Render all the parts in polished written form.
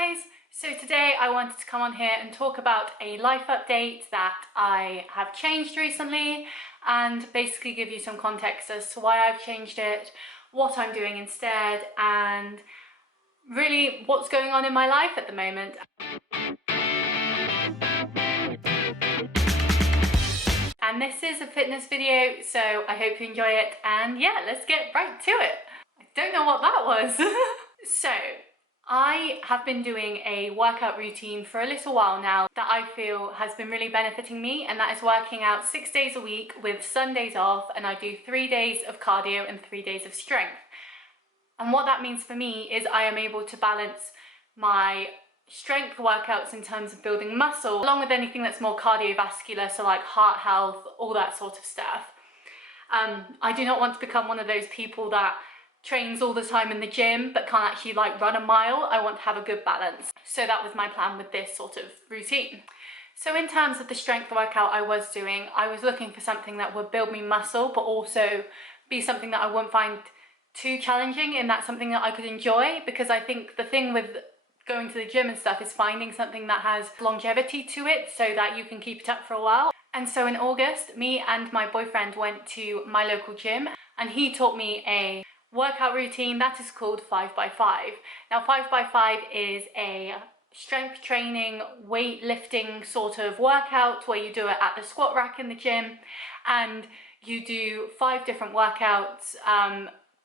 guys! So today I wanted to come on here and talk about a life update that I have changed recently and basically give you some context as to why I've changed it, what I'm doing instead, and really what's going on in my life at the moment. And this is a fitness video, so I hope you enjoy it, and yeah, let's get right to it. I don't know what that was. So, I have been doing a workout routine for a little while now that I feel has been really benefiting me, and that is working out 6 days a week with Sundays off, and I do 3 days of cardio and 3 days of strength. And what that means for me is I am able to balance my strength workouts in terms of building muscle along with anything that's more cardiovascular, so like heart health, all that sort of stuff. I do not want to become one of those people that trains all the time in the gym but can't actually like run a mile. I want to have a good balance. So that was my plan with this sort of routine. So in terms of the strength workout I was doing, I was looking for something that would build me muscle but also be something that I wouldn't find too challenging, and that's something that I could enjoy, because I think the thing with going to the gym and stuff is finding something that has longevity to it so that you can keep it up for a while. And so in August, me and my boyfriend went to my local gym and he taught me a workout routine that is called 5x5. Now 5x5 is a strength training, weightlifting sort of workout where you do it at the squat rack in the gym, and you do 5 different workouts,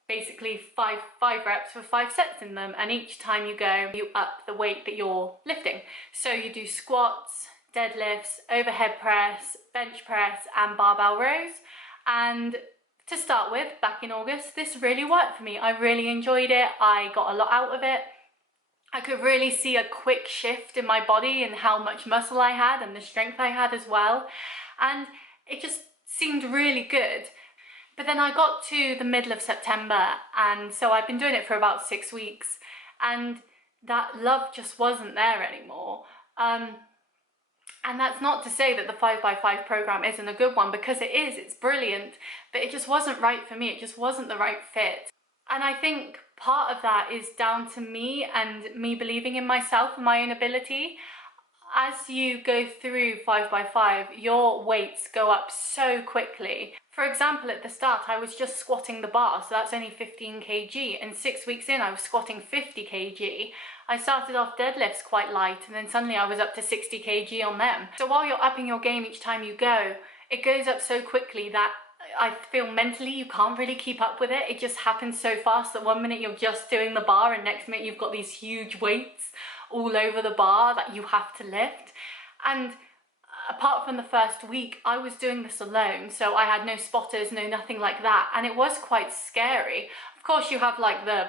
basically five reps with 5 sets in them, and each time you go, you up the weight that you're lifting. So you do squats, deadlifts, overhead press, bench press, and barbell rows. And to start with, back in August, this really worked for me. I really enjoyed it. I got a lot out of it. I could really see a quick shift in my body and how much muscle I had and the strength I had as well. And it just seemed really good. But then I got to the middle of September, and so I've been doing it for about 6 weeks, and that love just wasn't there anymore. And that's not to say that the 5x5 program isn't a good one, because it is, it's brilliant, but it just wasn't right for me. It just wasn't the right fit. And I think part of that is down to me and me believing in myself and my own ability. As you go through 5x5, your weights go up so quickly. For example, at the start, I was just squatting the bar, so that's only 15 kg, and 6 weeks in, I was squatting 50 kg. I started off deadlifts quite light, and then suddenly I was up to 60 kg on them. So while you're upping your game each time you go, it goes up so quickly that I feel mentally you can't really keep up with it. It just happens so fast that one minute you're just doing the bar, and next minute you've got these huge weights all over the bar that you have to lift. And apart from the first week, I was doing this alone, so I had no spotters, no nothing like that, and it was quite scary. Of course you have like the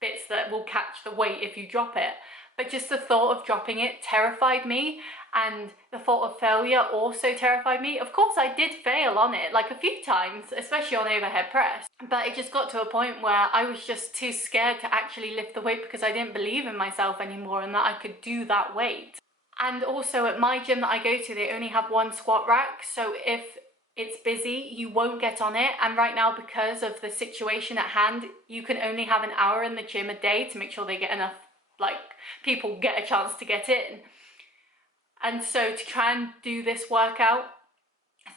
bits that will catch the weight if you drop it, but just the thought of dropping it terrified me, and the thought of failure also terrified me. Of course I did fail on it like a few times, especially on overhead press, but it just got to a point where I was just too scared to actually lift the weight because I didn't believe in myself anymore and that I could do that weight. And also at my gym that I go to, they only have 1 squat rack, so if it's busy, you won't get on it. And right now, because of the situation at hand, you can only have an hour in the gym a day to make sure they get enough, like, people get a chance to get in. And so to try and do this workout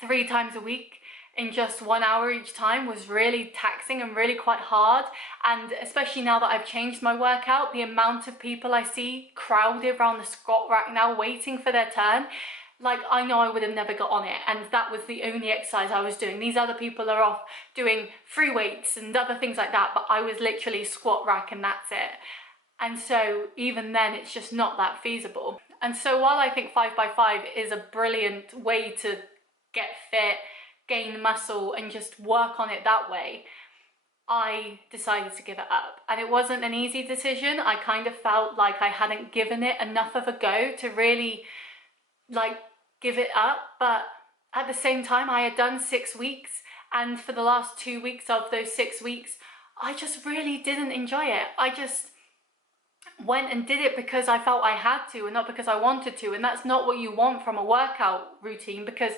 3 times a week in just 1 hour each time was really taxing and really quite hard. And especially now that I've changed my workout, the amount of people I see crowded around the squat rack now waiting for their turn, like, I know I would have never got on it, and that was the only exercise I was doing. These other people are off doing free weights and other things like that, but I was literally squat rack and that's it. And so even then it's just not that feasible. And so while I think 5x5 is a brilliant way to get fit, gain muscle and just work on it that way, I decided to give it up. And it wasn't an easy decision. I kind of felt like I hadn't given it enough of a go to really like give it up, but at the same time I had done 6 weeks, and for the last 2 weeks of those 6 weeks I just really didn't enjoy it. I just went and did it because I felt I had to and not because I wanted to, and that's not what you want from a workout routine, because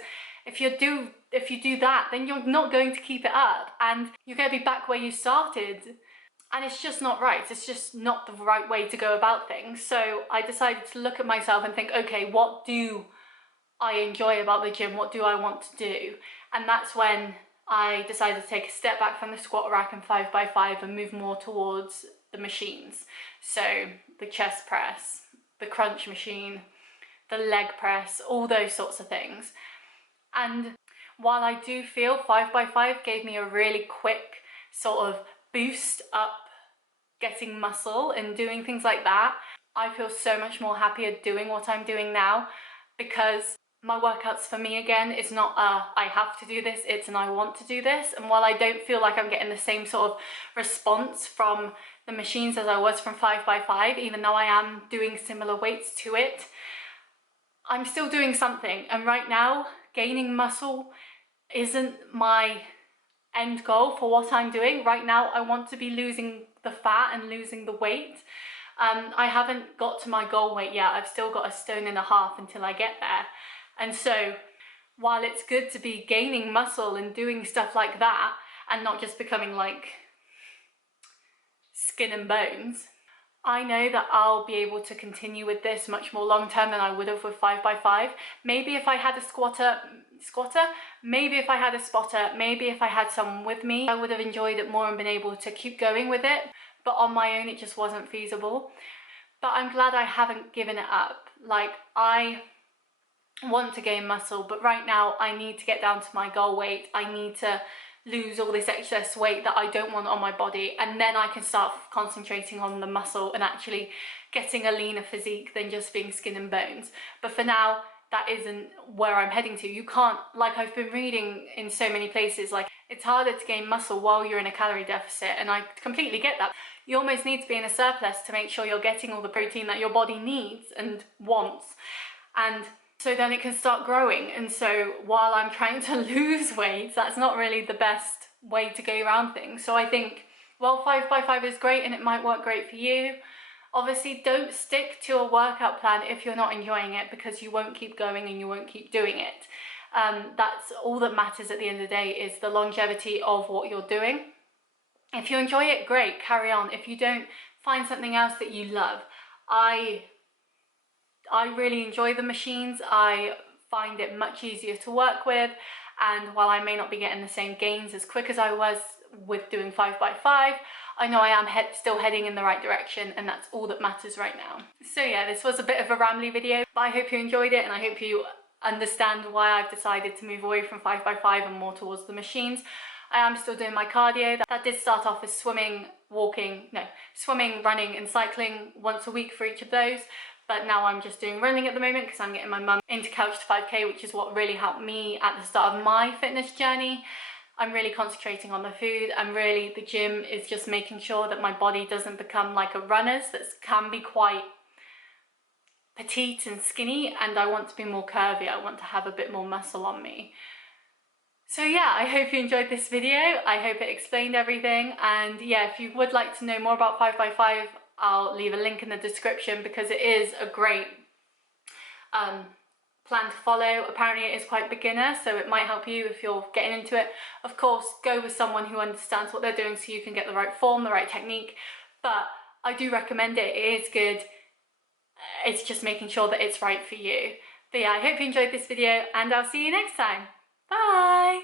if you do that, then you're not going to keep it up and you're going to be back where you started. And it's just not right. It's just not the right way to go about things. So I decided to look at myself and think, okay, what do I enjoy about the gym? What do I want to do? And that's when I decided to take a step back from the squat rack and 5x5 and move more towards the machines. So the chest press, the crunch machine, the leg press, all those sorts of things. And while I do feel 5x5 gave me a really quick sort of boost up getting muscle and doing things like that, I feel so much more happier doing what I'm doing now, because my workouts for me again is not I have to do this, it's an I want to do this. And while I don't feel like I'm getting the same sort of response from the machines as I was from 5x5, even though I am doing similar weights to it, I'm still doing something. And right now, gaining muscle isn't my end goal for what I'm doing. Right now, I want to be losing the fat and losing the weight. I haven't got to my goal weight yet. I've still got 1.5 stone until I get there. And so while it's good to be gaining muscle and doing stuff like that and not just becoming like skin and bones, I know that I'll be able to continue with this much more long term than I would have with 5x5. Maybe if I had a squatter, maybe if I had a spotter, maybe if I had someone with me, I would have enjoyed it more and been able to keep going with it. But on my own, it just wasn't feasible. But I'm glad I haven't given it up. Like, I want to gain muscle, but right now I need to get down to my goal weight. I need to lose all this excess weight that I don't want on my body, and then I can start concentrating on the muscle and actually getting a leaner physique than just being skin and bones. But for now, that isn't where I'm heading to. You can't, like I've been reading in so many places, like it's harder to gain muscle while you're in a calorie deficit, and I completely get that. You almost need to be in a surplus to make sure you're getting all the protein that your body needs and wants, and so then it can start growing. And so while I'm trying to lose weight, that's not really the best way to go around things. So I think, well, 5x5 is great and it might work great for you. Obviously, don't stick to a workout plan if you're not enjoying it, because you won't keep going and you won't keep doing it. That's all that matters at the end of the day, is the longevity of what you're doing. If you enjoy it, great, carry on. If you don't, find something else that you love. I really enjoy the machines. I find it much easier to work with, and while I may not be getting the same gains as quick as I was with doing 5x5, I know I am still heading in the right direction, and that's all that matters right now. So yeah, this was a bit of a rambly video, but I hope you enjoyed it, and I hope you understand why I've decided to move away from 5x5 and more towards the machines. I am still doing my cardio. That did start off as swimming, running and cycling once a week for each of those. But now I'm just doing running at the moment because I'm getting my mum into Couch to 5K, which is what really helped me at the start of my fitness journey. I'm really concentrating on the food, and really the gym is just making sure that my body doesn't become like a runner's that can be quite petite and skinny, and I want to be more curvy. I want to have a bit more muscle on me. So yeah, I hope you enjoyed this video. I hope it explained everything, and yeah, if you would like to know more about 5x5, I'll leave a link in the description, because it is a great plan to follow. Apparently it is quite beginner, so it might help you if you're getting into it. Of course, go with someone who understands what they're doing so you can get the right form, the right technique, but I do recommend it. It is good. It's just making sure that it's right for you. But yeah, I hope you enjoyed this video, and I'll see you next time. Bye!